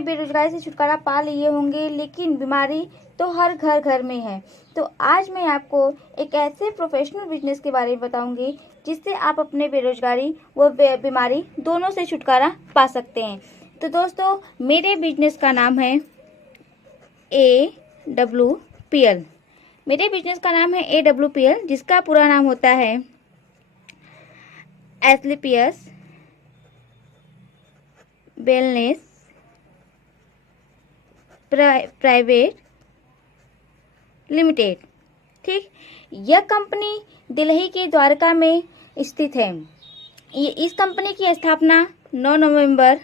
बेरोजगारी से छुटकारा पा लिए होंगे, लेकिन बीमारी तो हर घर घर में है। तो आज मैं आपको एक ऐसे प्रोफेशनल बिजनेस के बारे में बताऊंगी जिससे आप अपने बेरोजगारी व बीमारी दोनों से छुटकारा पा सकते हैं। तो दोस्तों, मेरे बिजनेस का नाम है AWPL। मेरे बिजनेस का नाम है AWPL, जिसका पूरा नाम होता है एस्क्लेपियस वेलनेस प्राइवेट लिमिटेड। ठीक, यह कंपनी दिल्ली के द्वारका में स्थित है। इस कंपनी की स्थापना 9 नवंबर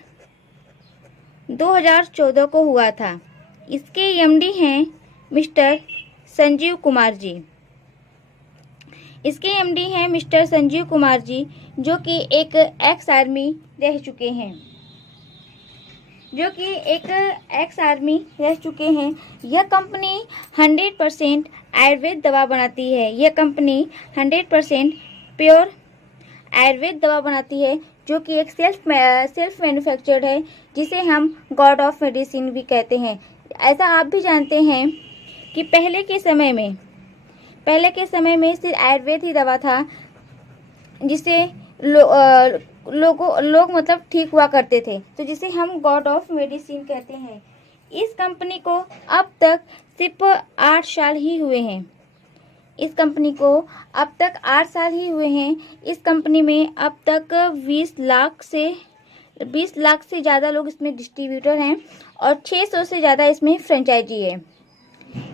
2014 को हुआ था। इसके एमडी हैं मिस्टर संजीव कुमार जी। इसके एमडी हैं मिस्टर संजीव कुमार जी, जो कि एक एक्स आर्मी रह चुके हैं। यह कंपनी 100% आयुर्वेद दवा बनाती है। यह कंपनी 100% प्योर आयुर्वेद दवा बनाती है, जो कि एक सेल्फ मैन्युफैक्चर्ड है, जिसे हम गॉड ऑफ मेडिसिन भी कहते हैं। ऐसा आप भी जानते हैं कि पहले के समय में सिर्फ आयुर्वेद ही दवा था, जिसे लोग मतलब ठीक हुआ करते थे, तो जिसे हम गॉड ऑफ मेडिसिन कहते हैं। इस कंपनी को अब तक सिर्फ 8 साल ही हुए हैं। इस कंपनी में अब तक 20 लाख से ज़्यादा लोग इसमें डिस्ट्रीब्यूटर हैं और 600 से ज़्यादा इसमें फ्रेंचाइजी है।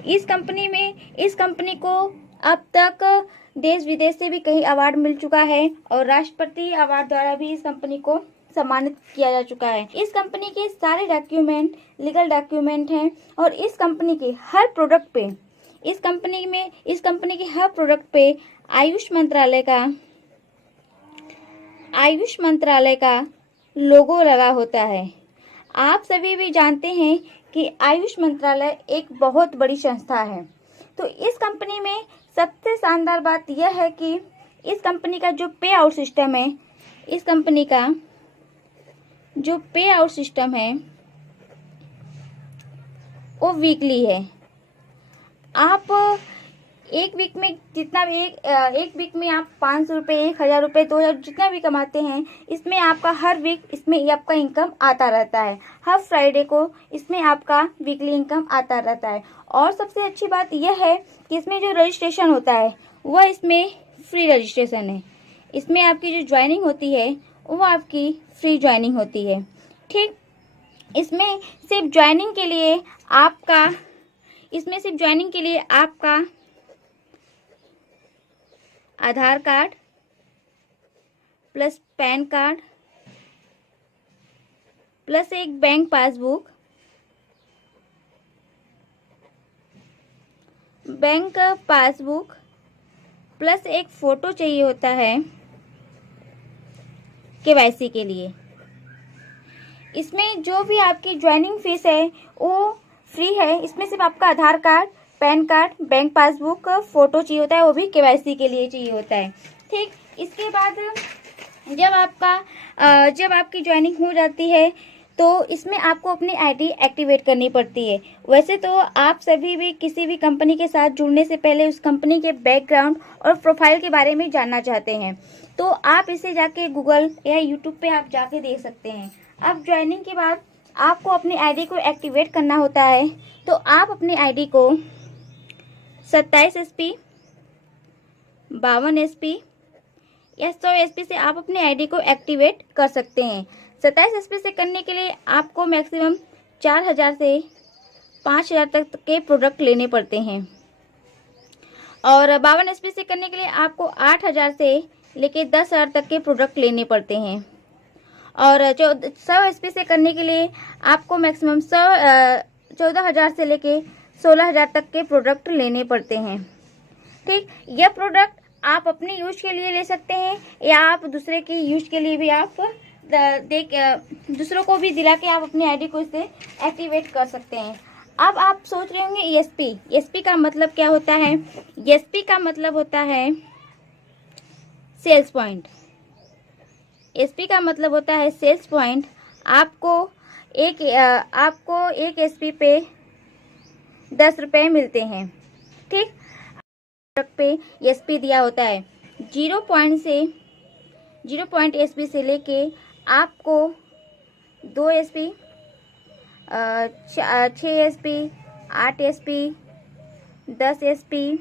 इस कंपनी को अब तक देश विदेश से भी कई अवार्ड मिल चुका है और राष्ट्रपति अवार्ड द्वारा भी इस कंपनी को सम्मानित किया जा चुका है। इस कंपनी के सारे डॉक्यूमेंट लीगल डॉक्यूमेंट हैं और इस कंपनी के हर प्रोडक्ट पे आयुष मंत्रालय का लोगो लगा होता है। आप सभी भी जानते हैं कि आयुष मंत्रालय एक बहुत बड़ी संस्था है। तो इस कंपनी में सबसे शानदार बात यह है कि इस कंपनी का जो पे आउट सिस्टम है वो वीकली है। आप एक वीक में आप 500 रुपये, 1000 रुपये, 2000 जितना भी कमाते हैं, इसमें आपका हर वीक इसमें आपका इनकम आता रहता है। हर फ्राइडे को इसमें आपका वीकली इनकम आता रहता है। और सबसे अच्छी बात यह है कि इसमें जो रजिस्ट्रेशन होता है वह इसमें फ्री रजिस्ट्रेशन है। इसमें आपकी जो ज्वाइनिंग होती है वो आपकी फ्री ज्वाइनिंग होती है। ठीक, इसमें सिर्फ ज्वाइनिंग के लिए आपका Aadhaar card plus PAN card plus एक बैंक पासबुक प्लस एक फोटो चाहिए होता है केवाईसी के लिए। इसमें जो भी आपकी ज्वाइनिंग फीस है वो फ्री है। इसमें सिर्फ आपका Aadhaar card, PAN card, bank passbook, photo चाहिए होता है, वो भी केवाईसी के लिए चाहिए होता है। ठीक, इसके बाद जब आपकी ज्वाइनिंग हो जाती है तो इसमें आपको अपनी आईडी एक्टिवेट करनी पड़ती है। वैसे तो आप सभी भी किसी भी कंपनी के साथ जुड़ने से पहले उस कंपनी के बैकग्राउंड और प्रोफाइल के बारे में जानना चाहते हैं, तो आप इसे जाके गूगल या यूट्यूब पे आप जाके देख सकते हैं। अब ज्वाइनिंग के बाद आपको अपनी आईडी को एक्टिवेट करना होता है, तो आप अपनी आईडी को 27 SP, 52 SP या 100 SP से आप अपनी आईडी को एक्टिवेट कर सकते हैं। 27 SP से करने के लिए आपको मैक्सिमम 4000 से 5000 तक के प्रोडक्ट लेने पड़ते हैं और 52 SP से करने के लिए आपको 8000 से लेके 10,000 तक के प्रोडक्ट लेने पड़ते हैं और 100 SP से करने के लिए आपको मैक्सिमम 14,000 से लेके 16,000 तक के प्रोडक्ट लेने पड़ते हैं। ठीक, यह प्रोडक्ट आप अपने यूज के लिए ले सकते हैं या आप दूसरे के यूज के लिए भी आप दूसरों को भी दिला के आप अपनी आईडी को इससे एक्टिवेट कर सकते हैं। अब आप सोच रहे होंगे ESP का मतलब क्या होता है? ESP का मतलब होता है सेल्स पॉइंट। ESP का मतलब होता है सेल्स पॉइंट। आपको आपको 1 SP पे 10 रुपये मिलते हैं। ठीक, प्रोडक्ट पे SP दिया होता है। 0 SP से लेके आपको 2 SP, 6 SP, 8 SP, 10 SP,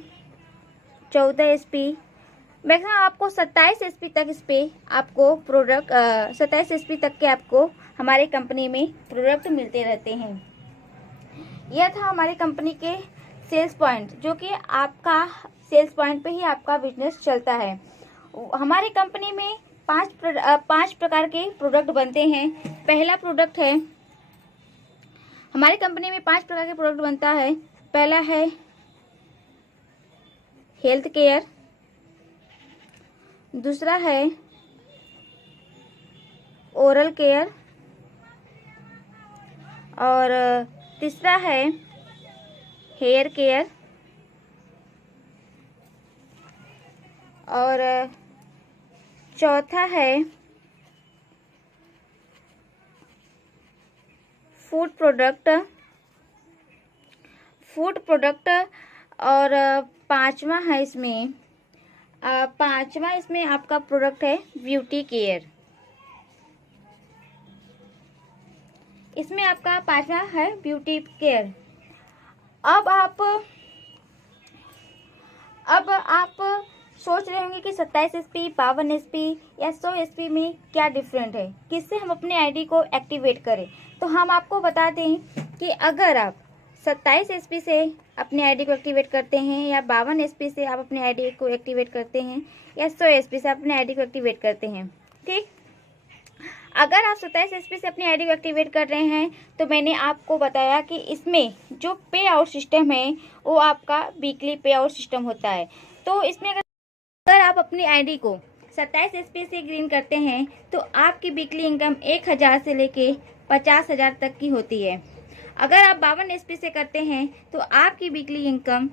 14 SP, maximum आपको 27 SP तक इस पे आपको प्रोडक्ट 27 SP तक के आपको हमारे कंपनी में प्रोडक्ट मिलते रहते हैं। यह था हमारी कंपनी के सेल्स पॉइंट, जो कि आपका सेल्स पॉइंट पे ही आपका बिजनेस चलता है। हमारी कंपनी में 5 प्रकार के प्रोडक्ट बनते हैं। पहला प्रोडक्ट है, हमारी कंपनी में 5 प्रकार के प्रोडक्ट बनता है। पहला है हेल्थ केयर, दूसरा है ओरल केयर, और तीसरा है हेयर केयर, और चौथा है फूड प्रोडक्ट, और पांचवा इसमें आपका प्रोडक्ट है ब्यूटी केयर। इसमें आपका पांचवा है ब्यूटी केयर। अब आप सोच रहे होंगे कि 27 SP, 52 SP या 100 SP में क्या डिफरेंट है, किससे हम अपने आईडी को एक्टिवेट करें। तो हम आपको बता दें कि अगर आप 27 SP से अपने आईडी को एक्टिवेट करते हैं, या 52 SP से आप अपने आईडी को एक्टिवेट करते हैं, या 100 SP से अपने आईडी को एक्टिवेट करते हैं। ठीक, अगर आप 27 SP से अपनी आईडी को एक्टिवेट कर रहे हैं, तो मैंने आपको बताया कि इसमें जो पे आउट सिस्टम है वो आपका वीकली पे आउट सिस्टम होता है। तो इसमें अगर आप अपनी आईडी को 27 SP से ग्रीन करते हैं, तो आपकी वीकली इनकम 1000 से लेके 50,000 तक की होती है। अगर आप 52 SP से करते हैं, तो आपकी वीकली इनकम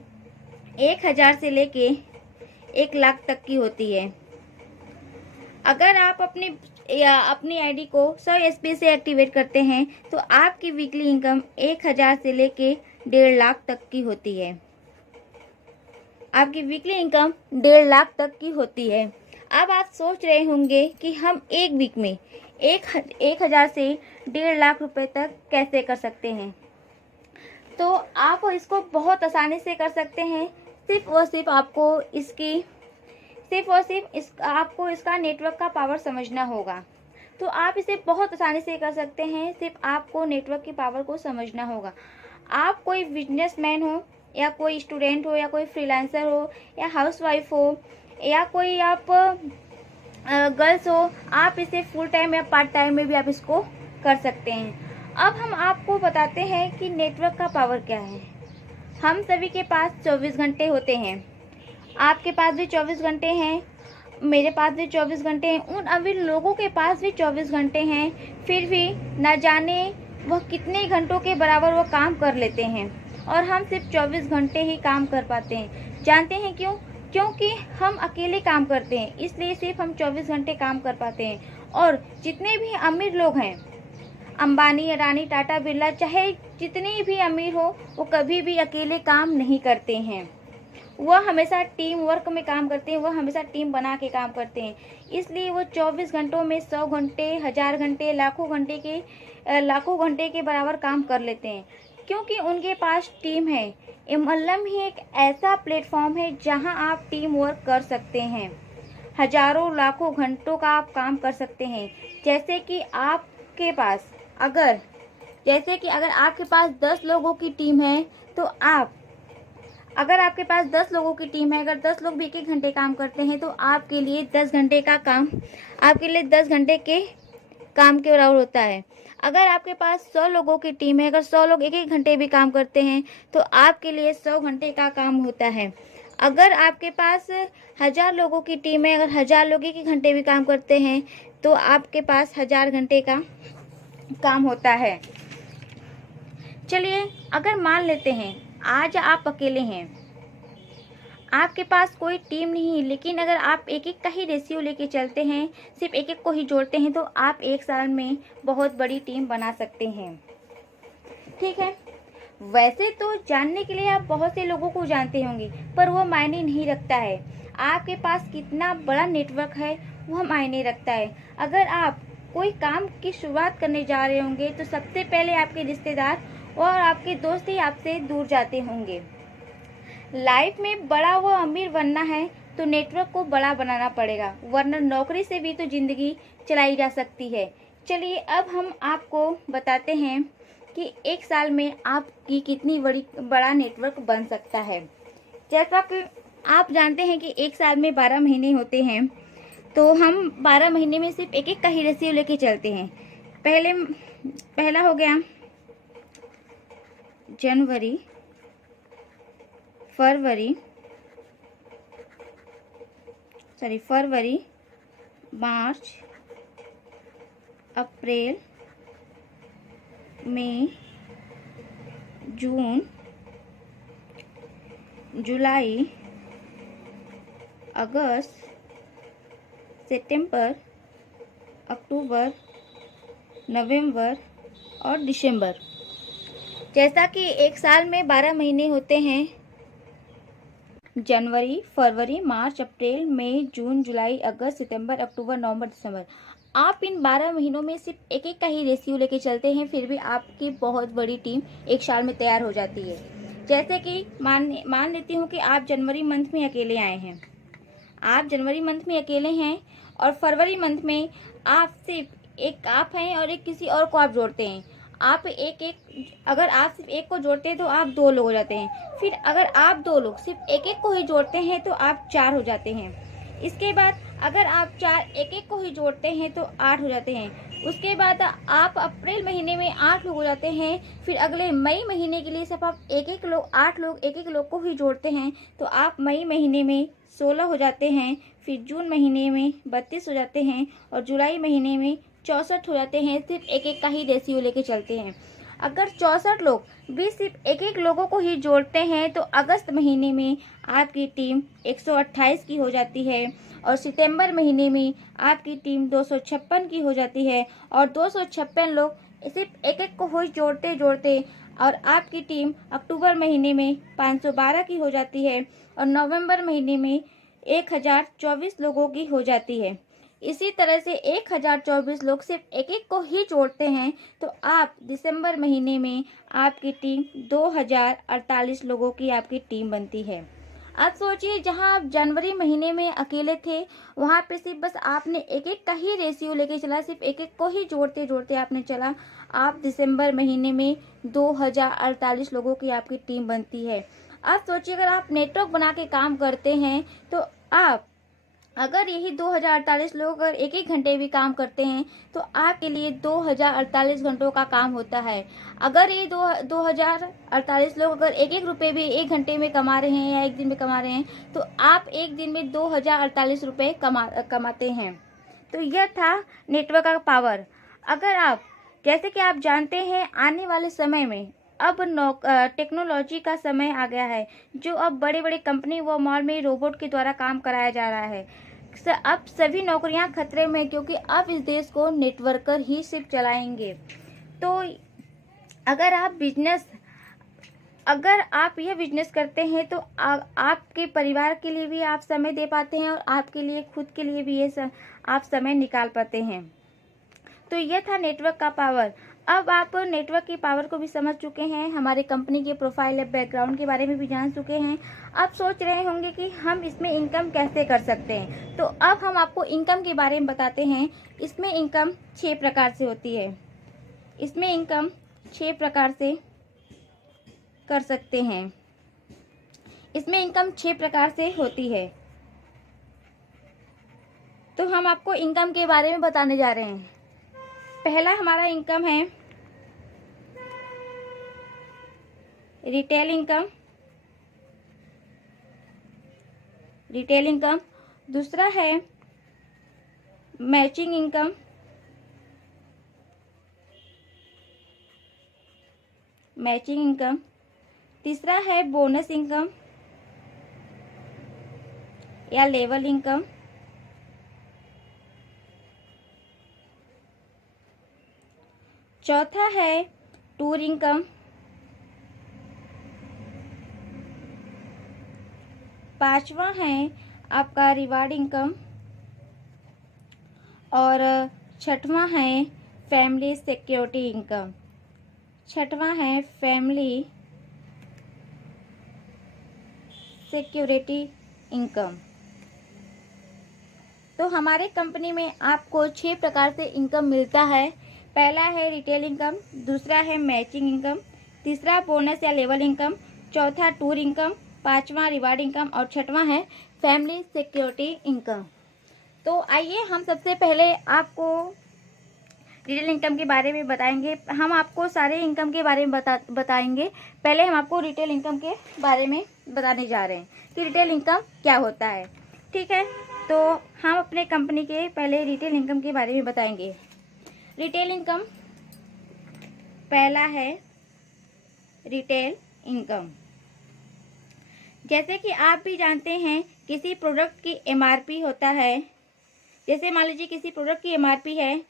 1000 से लेके 1 लाख तक की होती है। अगर आप अपनी आईडी को 100 SP से एक्टिवेट करते हैं, तो आपकी वीकली इनकम 1000 से लेके 1.5 लाख तक की होती है। आपकी वीकली इनकम 1.5 लाख तक की होती है। अब आप सोच रहे होंगे कि हम एक वीक में 1000 से 1.5 लाख रुपए तक कैसे कर सकते हैं। तो आप इसको बहुत आसानी से कर सकते हैं। सिर्फ और सिर्फ आपको इसका नेटवर्क का पावर समझना होगा। तो आप इसे बहुत आसानी से कर सकते हैं। सिर्फ आपको नेटवर्क की पावर को समझना होगा। आप कोई बिजनेसमैन हो, या कोई स्टूडेंट हो, या कोई फ्रीलांसर हो, या हाउसवाइफ हो, या कोई आप गर्ल्स हो, आप इसे फुल टाइम या पार्ट टाइम में भी आप इसको कर सकते हैं। अब हम आपको बताते हैं कि नेटवर्क का पावर क्या है। हम सभी के पास 24 घंटे होते हैं। आपके पास भी 24 घंटे हैं, मेरे पास भी 24 घंटे हैं, उन अमीर लोगों के पास भी 24 घंटे हैं। फिर भी न जाने वह कितने घंटों के बराबर वो काम कर लेते हैं, और हम सिर्फ 24 घंटे ही काम कर पाते हैं। जानते हैं क्यों? क्योंकि हम अकेले काम करते हैं, इसलिए सिर्फ हम 24 घंटे काम कर पाते हैं। और जितने भी अमीर लोग हैं, अंबानी, अडानी, टाटा, बिरला, चाहे जितने भी अमीर हो, वो कभी भी अकेले काम नहीं करते हैं। वह हमेशा टीम वर्क में काम करते हैं, वह हमेशा टीम बना के काम करते हैं। इसलिए वो 24 घंटों में 100 घंटे, 1000 घंटे, लाखों घंटे के बराबर काम कर लेते हैं, क्योंकि उनके पास टीम है। MLM ही एक ऐसा प्लेटफॉर्म है जहां आप टीम वर्क कर सकते हैं। हजारों लाखों घंटों का आप काम कर सकते हैं। जैसे कि अगर आपके पास 10 लोगों की टीम है, तो अगर आपके पास 10 लोगों की टीम है, अगर 10 लोग भी 1-1 घंटे काम करते हैं, तो आपके लिए 10 घंटे का काम, आपके लिए 10 घंटे के काम के बराबर होता है। अगर आपके पास 100 लोगों की टीम है, अगर 100 लोग 1-1 घंटे भी काम करते हैं, तो आपके लिए 100 घंटे का काम होता है। अगर आपके पास 1000 लोगों की टीम है, अगर 1000 लोग 1-1 घंटे भी काम करते हैं, तो आपके पास 1000 घंटे का काम होता है। चलिए, अगर मान लेते हैं आज आप अकेले हैं, आपके पास कोई टीम नहीं, लेकिन अगर आप एक एक का ही रेशियो लेके चलते हैं, सिर्फ एक एक को ही जोड़ते हैं, तो आप एक साल में बहुत बड़ी टीम बना सकते हैं। ठीक है, वैसे तो जानने के लिए आप बहुत से लोगों को जानते होंगे, पर वो मायने नहीं रखता है। आपके पास कितना बड़ा नेटवर्क है वह मायने रखता है। अगर आप कोई काम की शुरुआत करने जा रहे होंगे तो सबसे पहले आपके रिश्तेदार और आपके दोस्त ही आपसे दूर जाते होंगे। लाइफ में बड़ा व अमीर बनना है तो नेटवर्क को बड़ा बनाना पड़ेगा, वरना नौकरी से भी तो जिंदगी चलाई जा सकती है। चलिए अब हम आपको बताते हैं कि एक साल में आपकी कितनी बड़ा नेटवर्क बन सकता है। जैसा कि आप जानते हैं कि एक साल में 12 महीने होते हैं, तो हम 12 महीने में सिर्फ एक एक का ही रेशियो लेके चलते हैं। पहला हो गया जनवरी, फरवरी, मार्च, अप्रैल, मई, जून, जुलाई, अगस्त, सितंबर, अक्टूबर, नवंबर और दिसंबर। जैसा कि एक साल में 12 महीने होते हैं, जनवरी, फरवरी, मार्च, अप्रैल, मई, जून, जुलाई, अगस्त, सितंबर, अक्टूबर, नवंबर, दिसंबर। आप इन 12 महीनों में सिर्फ एक एक का ही रेशियो लेके चलते हैं, फिर भी आपकी बहुत बड़ी टीम एक साल में तैयार हो जाती है। जैसे कि मान लेती हूँ कि आप जनवरी मंथ में अकेले आए हैं, और फरवरी मंथ में आप सिर्फ एक आप हैं और एक किसी और को आप जोड़ते हैं। अगर आप सिर्फ एक को जोड़ते हैं तो आप 2 लोग हो जाते हैं। फिर अगर आप 2 लोग सिर्फ एक एक को ही जोड़ते हैं तो आप 4 हो जाते हैं। इसके बाद अगर आप 4 एक एक को ही जोड़ते हैं तो 8 हो जाते हैं। उसके बाद आप अप्रैल महीने में 8 लोग हो जाते हैं। फिर अगले मई महीने के लिए सिर्फ आप 8 लोग एक एक लोग को ही जोड़ते हैं तो आप मई महीने में 16 हो जाते हैं। फिर जून महीने में 32 हो जाते हैं और जुलाई महीने में 64 हो जाते हैं। सिर्फ एक एक का ही रेशियो लेके चलते हैं। अगर 64 लोग भी सिर्फ एक एक लोगों को ही जोड़ते हैं तो अगस्त महीने में आपकी टीम 128 की हो जाती है और सितंबर महीने में आपकी टीम 256 की हो जाती है। और 256 लोग सिर्फ एक एक को ही जोड़ते जोड़ते और आपकी टीम अक्टूबर महीने में 512 की हो जाती है और नवंबर महीने में 1024 लोगों की हो जाती है। इसी तरह से 1024 लोग सिर्फ एक एक को ही जोड़ते हैं तो आप दिसंबर महीने में आपकी टीम 2048 लोगों की आपकी टीम बनती है। अब सोचिए, जहां आप जनवरी महीने में अकेले थे वहां पे सिर्फ बस आपने एक एक का ही रेशियो लेके चला, सिर्फ एक एक को ही जोड़ते जोड़ते आपने चला, आप दिसंबर महीने में 2048 लोगों की आपकी टीम बनती है। अब सोचिए, अगर आप नेटवर्क बना के काम करते हैं तो आप अगर यही 2048 लोग अगर एक एक घंटे भी काम करते हैं तो आपके लिए 2048 घंटों का काम होता है। अगर ये 2048 लोग अगर एक एक रुपये भी एक घंटे में कमा रहे हैं या एक दिन में कमा रहे हैं तो आप एक दिन में 2048 रुपये कमाते हैं। तो यह था नेटवर्क का पावर। अगर आप, जैसे कि आप जानते हैं, आने वाले समय में अब टेक्नोलॉजी का समय आ गया है, जो अब बड़े बड़े कंपनी व मॉल में रोबोट के द्वारा काम कराया जा रहा है। अब सभी नौकरियां खतरे में, क्योंकि अब इस देश को नेटवर्कर ही सिर्फ चलाएंगे। तो अगर आप यह बिजनेस करते हैं तो आपके परिवार के लिए भी आप समय दे पाते हैं और आपके लिए खुद के लिए भी आप समय निकाल पाते हैं। तो यह था नेटवर्क का पावर। अब आप नेटवर्क की पावर को भी समझ चुके हैं, हमारे कंपनी के प्रोफाइल या बैकग्राउंड के बारे में भी जान चुके हैं। आप सोच रहे होंगे कि हम इसमें इनकम कैसे कर सकते हैं, तो अब हम आपको इनकम के बारे में बताते हैं। इसमें इनकम 6 प्रकार से होती है। इसमें इनकम 6 प्रकार से कर सकते हैं। इसमें इनकम 6 प्रकार से होती है। तो हम आपको इनकम के बारे में बताने जा रहे हैं। पहला हमारा इनकम है रिटेल इनकम। दूसरा है मैचिंग इनकम। तीसरा है बोनस इनकम। या लेवल इनकम। चौथा है टूर इनकम। पांचवा है आपका रिवार्ड इनकम। और छठवां है फैमिली सिक्योरिटी इनकम। छठवां है फैमिली सिक्योरिटी इनकम। तो हमारे कंपनी में आपको 6 प्रकार से इनकम मिलता है। पहला है रिटेल इनकम, दूसरा है मैचिंग इनकम, तीसरा बोनस या लेवल इनकम, चौथा टूर इनकम, पांचवा रिवार्ड इनकम और छठवां है फैमिली सिक्योरिटी इनकम। तो आइए हम सबसे पहले आपको रिटेल इनकम के बारे में बताएंगे। हम आपको सारे इनकम के बारे में बताएंगे। पहले हम आपको रिटेल इनकम के बारे में बताने जा रहे हैं कि रिटेल इनकम क्या होता है। ठीक है, तो हम अपने कंपनी के पहले रिटेल इनकम के बारे में बताएंगे। रिटेल इनकम, पहला है रिटेल इनकम। जैसे कि आप भी जानते हैं किसी प्रोडक्ट की एमआरपी होता है। जैसे मान लीजिए किसी प्रोडक्ट की एमआरपी है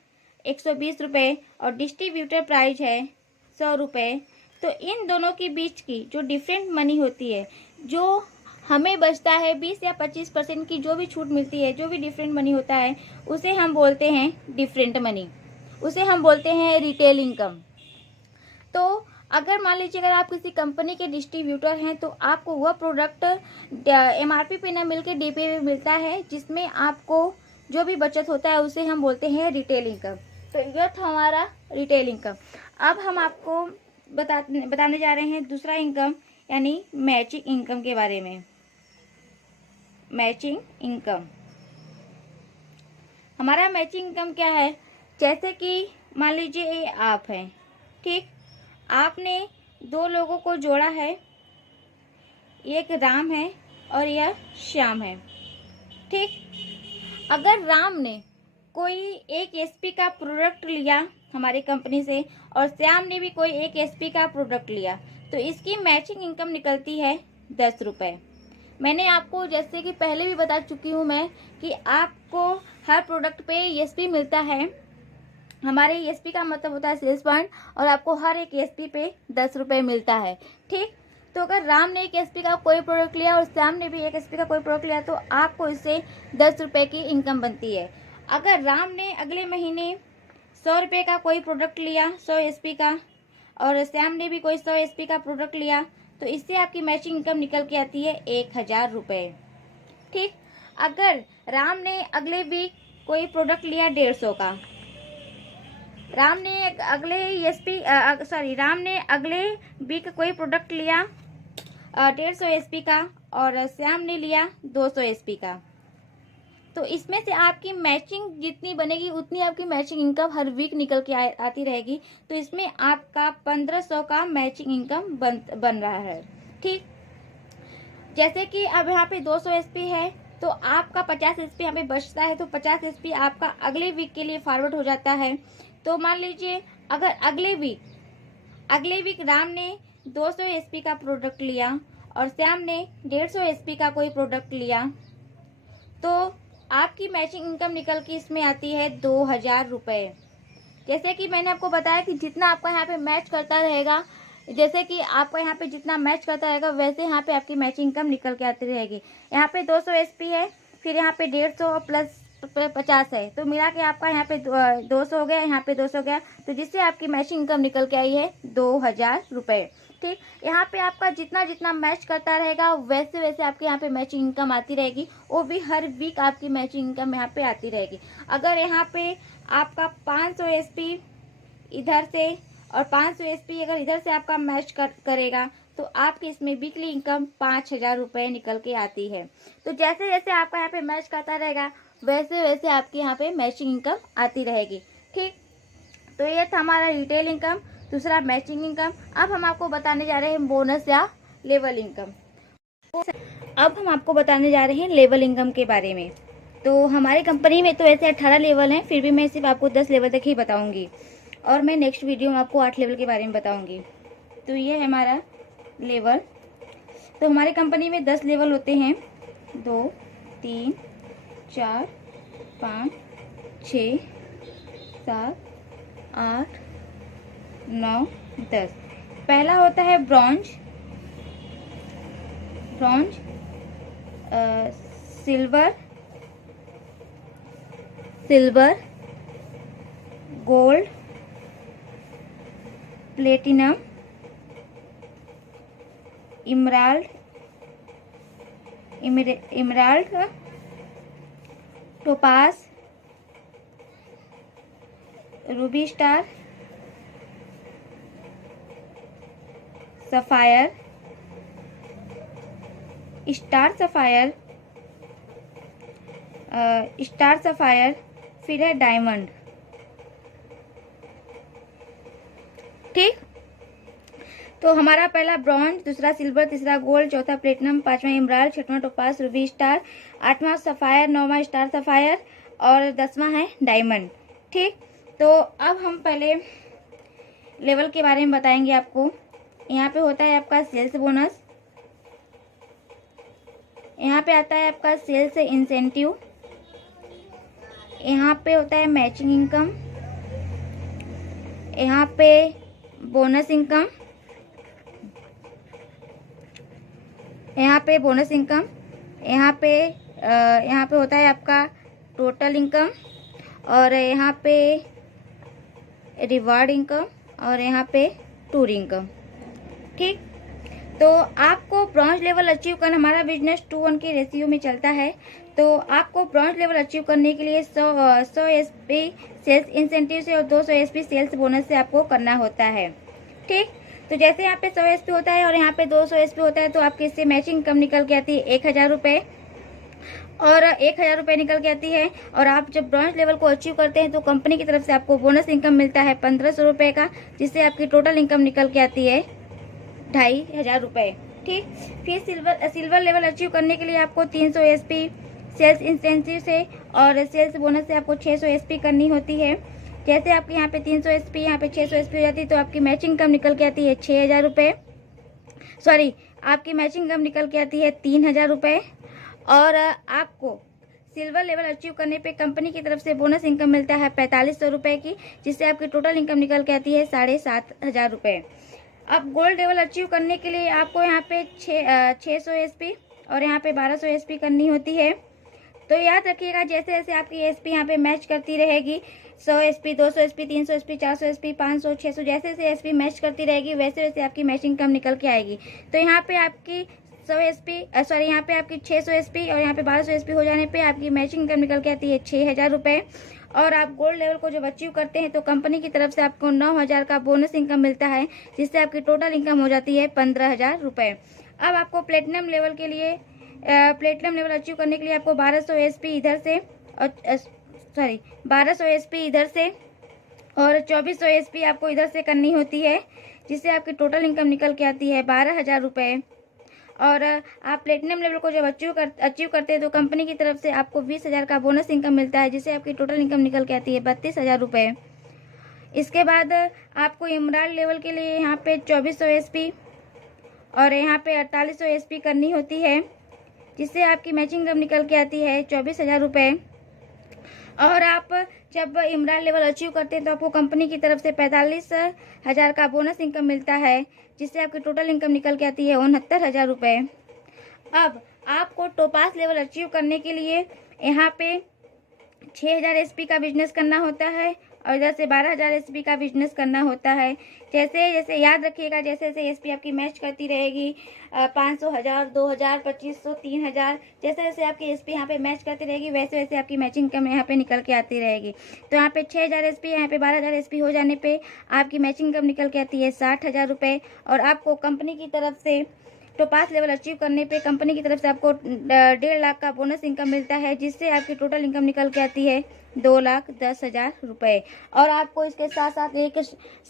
120 रुपये और डिस्ट्रीब्यूटर प्राइस है 100 रुपये। तो इन दोनों के बीच की जो डिफरेंट मनी होती है, जो हमें बचता है 20 या 25% की जो भी छूट मिलती है, जो भी डिफरेंट मनी होता है, उसे हम बोलते हैं डिफरेंट मनी, उसे हम बोलते हैं रिटेल इनकम। तो अगर मान लीजिए अगर आप किसी कंपनी के डिस्ट्रीब्यूटर हैं तो आपको वह प्रोडक्ट एमआरपी पे न मिलकर डीपी पे मिलता है, जिसमें आपको जो भी बचत होता है उसे हम बोलते हैं रिटेल इनकम। तो यह था हमारा रिटेल इनकम। अब हम आपको बताने जा रहे हैं दूसरा इनकम यानी मैचिंग इनकम के बारे में। मैचिंग इनकम, हमारा मैचिंग इनकम क्या है? जैसे कि मान लीजिए ये आप हैं, ठीक, आपने 2 लोगों को जोड़ा है, एक राम है और यह श्याम है। ठीक, अगर राम ने कोई एक एसपी का प्रोडक्ट लिया हमारी कंपनी से और श्याम ने भी कोई एक एसपी का प्रोडक्ट लिया, तो इसकी मैचिंग इनकम निकलती है 10 रुपये। मैंने आपको जैसे कि पहले भी बता चुकी हूँ मैं कि आपको हर प्रोडक्ट पे एसपी मिलता है। हमारे एसपी का मतलब होता है सेल्स पॉइंट, और आपको हर एक एसपी पे 10 रुपये मिलता है। ठीक, तो अगर राम ने एक एसपी का कोई प्रोडक्ट लिया और श्याम ने भी एक एसपी का कोई प्रोडक्ट लिया तो आपको इससे 10 रुपये की इनकम बनती है। अगर राम ने अगले महीने 100 रुपये का कोई प्रोडक्ट लिया 100 एसपी का, और श्याम ने भी कोई 100 एसपी का प्रोडक्ट लिया, तो इससे आपकी मैचिंग इनकम निकल के आती है 1000 रुपये। ठीक, अगर राम ने अगले वीक कोई प्रोडक्ट लिया 150 का, राम ने अगले वीक कोई प्रोडक्ट लिया 150 एसपी का और श्याम ने लिया 200 एसपी का, तो इसमें से आपकी मैचिंग जितनी बनेगी उतनी आपकी मैचिंग इनकम हर वीक निकल के आती रहेगी। तो इसमें आपका 1500 का मैचिंग इनकम बन रहा है। ठीक, जैसे कि अब यहाँ पे 200 एसपी है तो आपका 50 एसपी यहाँ पे बचता है, तो 50 एसपी आपका अगले वीक के लिए फॉरवर्ड हो जाता है। तो मान लीजिए अगर अगले वीक राम ने 200 एसपी का प्रोडक्ट लिया और श्याम ने 150 एसपी का कोई प्रोडक्ट लिया, तो आपकी मैचिंग इनकम निकल के इसमें आती है 2000 रुपये। जैसे कि मैंने आपको बताया कि जितना आपका यहाँ पे मैच करता रहेगा, जैसे कि आपका यहाँ पे जितना मैच करता रहेगा वैसे यहाँ पे आपकी मैचिंग इनकम निकल के आती रहेगी। यहाँ पे 200 एसपी है, फिर यहाँ पे 150 प्लस 50 है, तो मिला के आपका यहाँ पे 200 हो गया, यहाँ पे 200 हो गया, तो जिससे आपकी मैचिंग इनकम निकल के आई है 2000 रुपये। ठीक, यहाँ पे आपका जितना जितना मैच करता रहेगा वैसे वैसे आपके यहाँ पे मैचिंग इनकम आती रहेगी, वो भी हर वीक आपकी मैचिंग इनकम यहाँ पे आती रहेगी। अगर यहाँ पे आपका 500 एसपी इधर से और 500 एसपी अगर इधर से आपका मैच करेगा तो आपकी इसमें वीकली इनकम 5000 रुपये निकल के आती है। तो जैसे जैसे आपका यहाँ पे मैच करता रहेगा वैसे वैसे आपके यहाँ पे मैचिंग इनकम आती रहेगी। ठीक, तो ये था हमारा रिटेल इनकम, दूसरा मैचिंग इनकम। अब हम आपको बताने जा रहे हैं बोनस या लेवल इनकम। अब हम आपको बताने जा रहे हैं लेवल इनकम के बारे में। तो हमारी कंपनी में तो ऐसे 18 लेवल हैं, फिर भी मैं सिर्फ आपको 10 लेवल तक ही बताऊंगी, और मैं नेक्स्ट वीडियो में आपको 8 लेवल के बारे में बताऊंगी। तो ये है हमारा लेवल। तो हमारी कंपनी में 10 लेवल होते हैं, 2 3 4 5 6 7 8 9 10। पहला होता है bronze, silver, gold, platinum, emerald, topaz, Ruby star, sapphire, star sapphire, फिर है डायमंड। ठीक, तो हमारा पहला ब्रॉन्ज, दूसरा सिल्वर, तीसरा गोल्ड, चौथा प्लेटिनम, पांचवा इमराल्ड, छठवां टोपास, रूबी स्टार, आठवां सफायर, नौवां स्टार सफायर और 10वां है डायमंड। ठीक, तो अब हम पहले लेवल के बारे में बताएंगे आपको। यहाँ पे होता है आपका सेल्स बोनस, यहाँ पे आता है आपका सेल्स इंसेंटिव, यहाँ पे होता है मैचिंग इनकम, यहाँ पे बोनस इनकम, यहाँ पे होता है आपका टोटल इनकम, और यहाँ पे रिवार्ड इनकम, और यहाँ पे टूर इनकम। ठीक, तो आपको ब्रॉन्ज लेवल अचीव करना, हमारा बिजनेस 2:1 के रेशियो में चलता है, तो आपको ब्रॉन्ज लेवल अचीव करने के लिए 100 एसपी सेल्स इंसेंटिव से और 200 एसपी सेल्स बोनस से आपको करना होता है। ठीक, तो जैसे यहाँ पे 100 एसपी होता है और यहाँ पे 200 एसपी होता है, तो आपके इससे मैचिंग इनकम निकल के आती है 1000 रुपये, और 1000 रुपये निकल के आती है। और आप जब ब्रॉन्ज लेवल को अचीव करते हैं तो कंपनी की तरफ से आपको बोनस इनकम मिलता है 1500 रुपये का, जिससे आपकी टोटल इनकम निकल के आती है 2500 रुपये। ठीक, फिर सिल्वर लेवल अचीव करने के लिए आपको 300 एसपी सेल्स इंसेंटिव से और सेल्स बोनस से आपको 600 एसपी करनी होती है। जैसे आपके यहाँ पे 300 एसपी, यहाँ पे 600 एसपी हो जाती है, तो आपकी मैचिंग इनकम निकल के आती है 6000 रुपये, सॉरी आपकी मैचिंग इनकम निकल के आती है 3000 रुपये। और आपको सिल्वर लेवल अचीव करने पे कंपनी की तरफ से बोनस इनकम मिलता है 4500 रुपये की, जिससे आपकी टोटल इनकम निकल के आती है 7500 रुपये। अब गोल्ड लेवल अचीव करने के लिए आपको यहाँ पे 600 एसपी और यहाँ पे 1200 एसपी करनी होती है। तो याद रखिएगा, जैसे जैसे आपकी एसपी यहाँ पे मैच करती रहेगी, 100 एसपी, 200 एसपी, 300 एसपी, 400 एसपी, 500, 600, जैसे जैसे एसपी मैच करती रहेगी वैसे वैसे आपकी मैचिंग इनकम निकल के आएगी। तो यहाँ पे आपकी 100 एसपी, सॉरी यहाँ पे आपकी 600 एसपी और यहाँ पे 1200 एसपी हो जाने पे आपकी मैचिंग इनकम निकल के आती है 6000 रुपये। और आप गोल्ड लेवल को जब अचीव करते हैं तो कंपनी की तरफ से आपको 9000 का बोनस इनकम मिलता है, जिससे आपकी टोटल इनकम हो जाती है 15000 रुपये। अब आपको प्लेटिनम लेवल के लिए प्लेटिनम लेवल अचीव करने के लिए आपको 1200 एसपी इधर से और 1200 एसपी इधर से और 2400 एसपी आपको इधर से करनी होती है, जिससे आपकी टोटल इनकम निकल के आती है 12000 रुपये। और आप प्लेटिनम लेवल को जब अचीव करते हैं तो कंपनी की तरफ से आपको 20000 का बोनस इनकम मिलता है, जिससे आपकी टोटल इनकम निकल के आती है 32000 रुपये। इसके बाद आपको इमराल्ड लेवल के लिए यहाँ पे 2400 एसपी और यहाँ पे 4800 एसपी करनी होती है, जिससे आपकी मैचिंग इनकम निकल के आती है 24000 रुपये। और आप जब इमराल्ड लेवल अचीव करते हैं तो आपको कंपनी की तरफ से 45000 का बोनस इनकम मिलता है, जिससे आपकी टोटल इनकम निकल के आती है 69000 रुपये। अब आपको टोपास लेवल अचीव करने के लिए यहाँ पे 6000 एसपी का बिजनेस करना होता है और इधर से 12000 एसपी का बिजनेस करना होता है। जैसे जैसे याद रखिएगा, जैसे जैसे एसपी आपकी मैच करती रहेगी 500, 1000, 2000, 2500, 3000, जैसे जैसे आपकी एसपी यहाँ पे मैच करती रहेगी वैसे वैसे आपकी मैचिंग इनकम यहाँ पे निकल के आती रहेगी। तो यहाँ पे 6000 एसपी, यहाँ पे 12000 एसपी हो जाने पे आपकी मैचिंग इनकम निकल के आती है 60000 रुपये। और आपको कंपनी की तरफ से टोपास लेवल अचीव करने पे कंपनी की तरफ से आपको 1.5 लाख का बोनस इनकम मिलता है, जिससे आपकी टोटल इनकम निकल के आती है 2,10,000 रुपये। और आपको इसके साथ साथ एक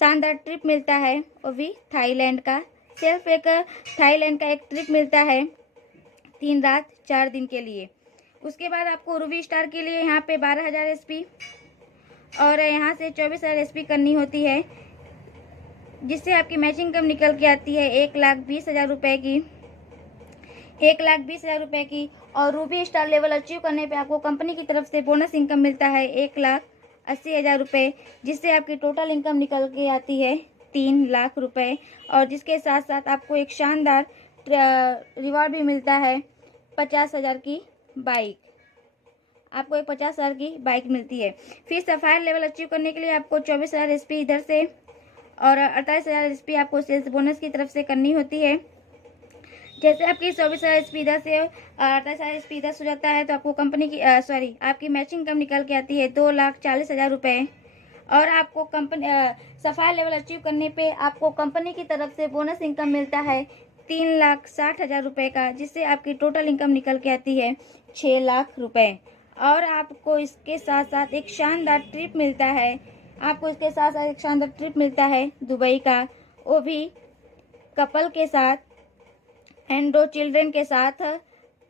शानदार ट्रिप मिलता है, वो भी थाईलैंड का, सिर्फ एक थाईलैंड का एक ट्रिप मिलता है 3 रात 4 दिन के लिए। उसके बाद आपको रूबी स्टार के लिए यहाँ पे 12000 एसपी और यहाँ से 24000 एसपी करनी होती है, जिससे आपकी मैचिंग इनकम निकल के आती है 1,20,000 रुपये की। 1,20,000 रुपए की। और रूबी स्टार लेवल अचीव करने पे आपको कंपनी की तरफ से बोनस इनकम मिलता है 1,80,000 रुपये, जिससे आपकी टोटल इनकम निकल के आती है 3 लाख रुपए। और जिसके साथ साथ आपको एक शानदार रिवॉर्ड भी मिलता है 50,000 की बाइक। आपको एक 50,000 की बाइक मिलती है। फिर सफायर लेवल अचीव करने के लिए आपको 24,000 एसपी इधर से और 48,000 एसपी आपको सेल्स बोनस की तरफ से करनी होती है। जैसे आपकी 24,000 एसपी इधर से 48,000 एसपी इधर से हो जाता है तो आपको कंपनी की आपकी मैचिंग इनकम निकल के आती है 2,40,000 रुपये। और आपको कंपनी सफायर लेवल अचीव करने पे आपको कंपनी की तरफ से बोनस इनकम मिलता है 3,60,000 रुपये का, जिससे आपकी टोटल इनकम निकल के आती है 6 लाख रुपये। और आपको इसके साथ साथ एक शानदार ट्रिप मिलता है, दुबई का, वो भी कपल के साथ एंड 2 चिल्ड्रन के साथ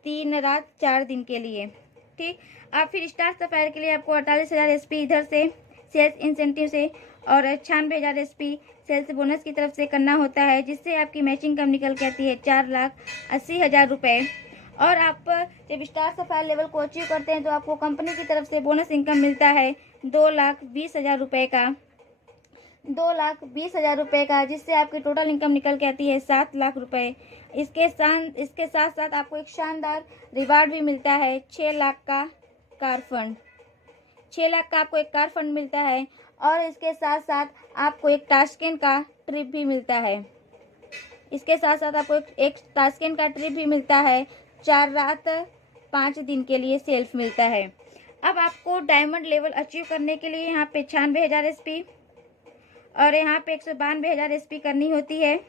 3 रात 4 दिन के लिए। ठीक, आप फिर स्टार सफायर के लिए आपको 48,000 एसपी इधर से सेल्स इंसेंटिव से और 96,000 एसपी सेल्स बोनस की तरफ से करना होता है, जिससे आपकी मैचिंग इनकम निकल के आती है 4,80,000 रुपये। और आप जब स्टार सफायर लेवल को अचीव करते हैं तो आपको कंपनी की तरफ से बोनस इनकम मिलता है 2,20,000 रुपये का, 2,20,000 रुपये का, जिससे आपकी टोटल इनकम निकल के आती है 7 लाख रुपये। इसके साथ साथ आपको एक शानदार रिवार्ड भी मिलता है 6 लाख का कार फंड। 6 लाख का आपको एक कार फंड मिलता है। और इसके साथ साथ आपको एक ताशकंद का ट्रिप भी मिलता है। इसके साथ साथ आपको एक ताशकंद का ट्रिप भी मिलता है, 4 रात 5 दिन के लिए सेल्फ मिलता है। अब आपको डायमंड लेवल अचीव करने के लिए यहाँ पे 96,000 एसपी और यहाँ पे 192,000 एसपी करनी होती है,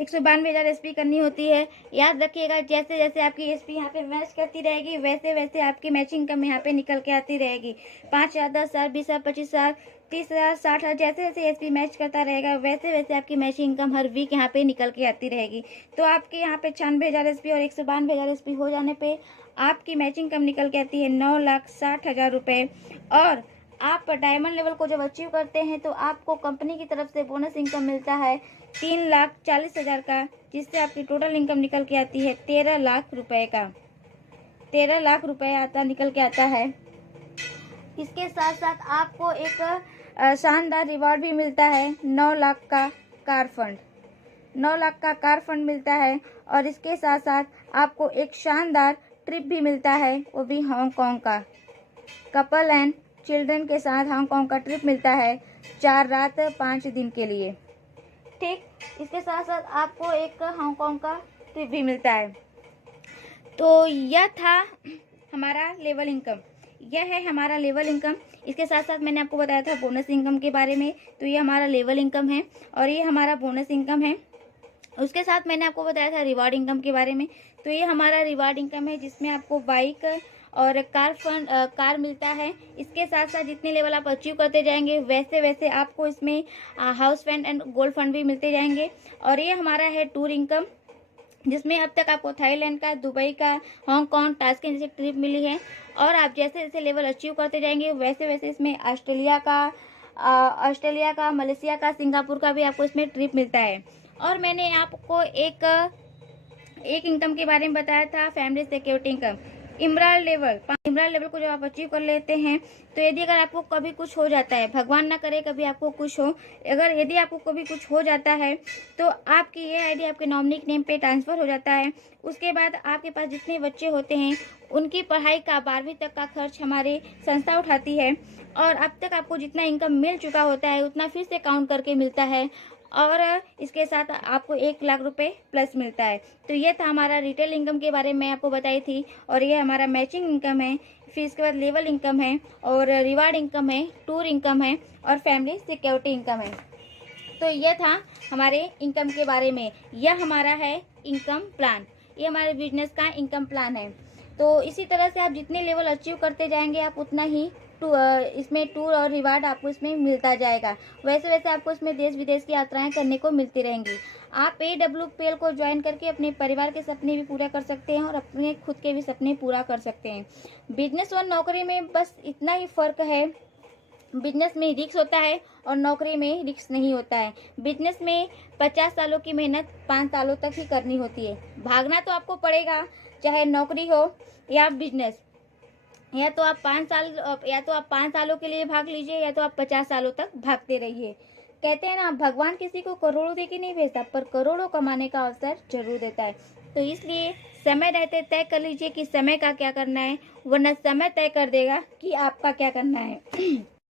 192,000 एसपी करनी होती है। याद रखिएगा, जैसे जैसे आपकी एसपी यहाँ पे मैच करती रहेगी वैसे वैसे आपकी मैचिंग इनकम यहाँ पे निकल के आती रहेगी। 5,000, 10,000, 20,000, 25,000, 30,000, 60,000, जैसे जैसे एसपी मैच करता रहेगा वैसे वैसे आपकी मैचिंग इनकम हर वीक यहाँ पे निकल के आती रहेगी। तो आपके यहाँ पे 96,000 एसपी और 192,000 एसपी हो जाने पे आपकी मैचिंग इनकम निकल के आती है 9,60,000 रुपये। और आप डायमंड लेवल को जब अचीव करते हैं तो आपको कंपनी की तरफ से बोनस इनकम मिलता है 3,40,000 का, जिससे आपकी टोटल इनकम निकल के आती है 13 लाख रुपए का, 13 लाख रुपए निकल के आता है। इसके साथ साथ आपको एक शानदार रिवॉर्ड भी मिलता है 9 लाख का कार फंड, 9 लाख का कार फंड मिलता है। और इसके साथ साथ आपको एक शानदार ट्रिप भी मिलता है, वो भी हांगकांग का, कपल एंड चिल्ड्रन के साथ हांगकांग का ट्रिप मिलता है 4 रात 5 दिन के लिए। ठीक, इसके साथ साथ आपको एक हांगकांग का ट्रिप भी मिलता है। तो यह था हमारा लेवल इनकम, यह है हमारा लेवल इनकम। इसके साथ साथ मैंने आपको बताया था बोनस इनकम के बारे में, तो ये हमारा लेवल इनकम है और ये हमारा बोनस इनकम है। उसके साथ मैंने आपको बताया था रिवार्ड इनकम के बारे में, तो ये हमारा रिवार्ड इनकम है जिसमें आपको बाइक और कार मिलता है। इसके साथ साथ जितने लेवल आप अचीव करते जाएंगे वैसे वैसे आपको इसमें house fund and gold fund भी मिलते जाएंगे। और ये हमारा है टूर इनकम, जिसमें अब तक आपको थाईलैंड का, दुबई का, हांगकांग, ताशकंद जैसे ट्रिप मिली है। और आप जैसे जैसे लेवल अचीव करते जाएंगे वैसे वैसे इसमें ऑस्ट्रेलिया का, मलेशिया का, सिंगापुर का भी आपको इसमें ट्रिप मिलता है। और मैंने आपको एक इनकम के बारे में बताया था, family security income. Emerald level को जब आप अचीव कर लेते हैं तो यदि अगर आपको कभी कुछ हो जाता है, भगवान ना करे कभी आपको कुछ हो, यदि आपको कभी कुछ हो जाता है तो आपकी ये आईडी आपके नॉमिनी के नेम पे ट्रांसफ़र हो जाता है। उसके बाद आपके पास जितने बच्चे होते हैं उनकी पढ़ाई का 12वीं तक का खर्च हमारी संस्था उठाती है। और अब तक आपको जितना इनकम मिल चुका होता है उतना फिर से काउंट करके मिलता है। और इसके साथ आपको 1 लाख रुपए प्लस मिलता है। तो ये था हमारा रिटेल इनकम के बारे में आपको बताई थी। और ये हमारा मैचिंग इनकम है, फिर इसके बाद लेवल इनकम है और रिवार्ड इनकम है, टूर इनकम है और फैमिली सिक्योरिटी इनकम है। तो ये था हमारे इनकम के बारे में। यह हमारा है इनकम प्लान, ये हमारे बिजनेस का इनकम प्लान है। तो इसी तरह से आप जितने लेवल अचीव करते जाएंगे आप उतना ही इसमें टूर और रिवार्ड आपको इसमें मिलता जाएगा। वैसे वैसे आपको इसमें देश विदेश की यात्राएं करने को मिलती रहेंगी। आप AWPL को ज्वाइन करके अपने परिवार के सपने भी पूरा कर सकते हैं और अपने खुद के भी सपने पूरा कर सकते हैं। बिजनेस और नौकरी में बस इतना ही फ़र्क है बिजनेस में रिस्क होता है और नौकरी में रिस्क नहीं होता है। बिजनेस में 50 सालों की मेहनत 5 सालों तक ही करनी होती है। भागना तो आपको पड़ेगा, चाहे नौकरी हो या बिजनेस। या तो आप 5 सालों के लिए भाग लीजिए, या तो आप 50 सालों तक भागते रहिए। कहते हैं ना, भगवान किसी को करोड़ों दे के नहीं भेजता, पर करोड़ों कमाने का अवसर जरूर देता है। तो इसलिए समय रहते तय कर लीजिए कि समय का क्या करना है, वरना समय तय कर देगा कि आपका क्या करना है।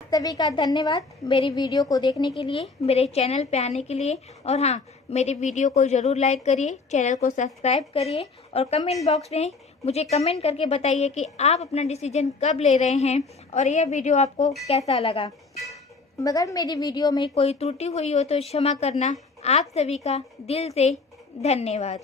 सभी का धन्यवाद मेरी वीडियो को देखने के लिए, मेरे चैनल पे आने के लिए। और हाँ, मेरी वीडियो को ज़रूर लाइक करिए, चैनल को सब्सक्राइब करिए और कमेंट बॉक्स में मुझे कमेंट करके बताइए कि आप अपना डिसीजन कब ले रहे हैं और यह वीडियो आपको कैसा लगा। अगर मेरी वीडियो में कोई त्रुटि हुई हो तो क्षमा करना। आप सभी का दिल से धन्यवाद।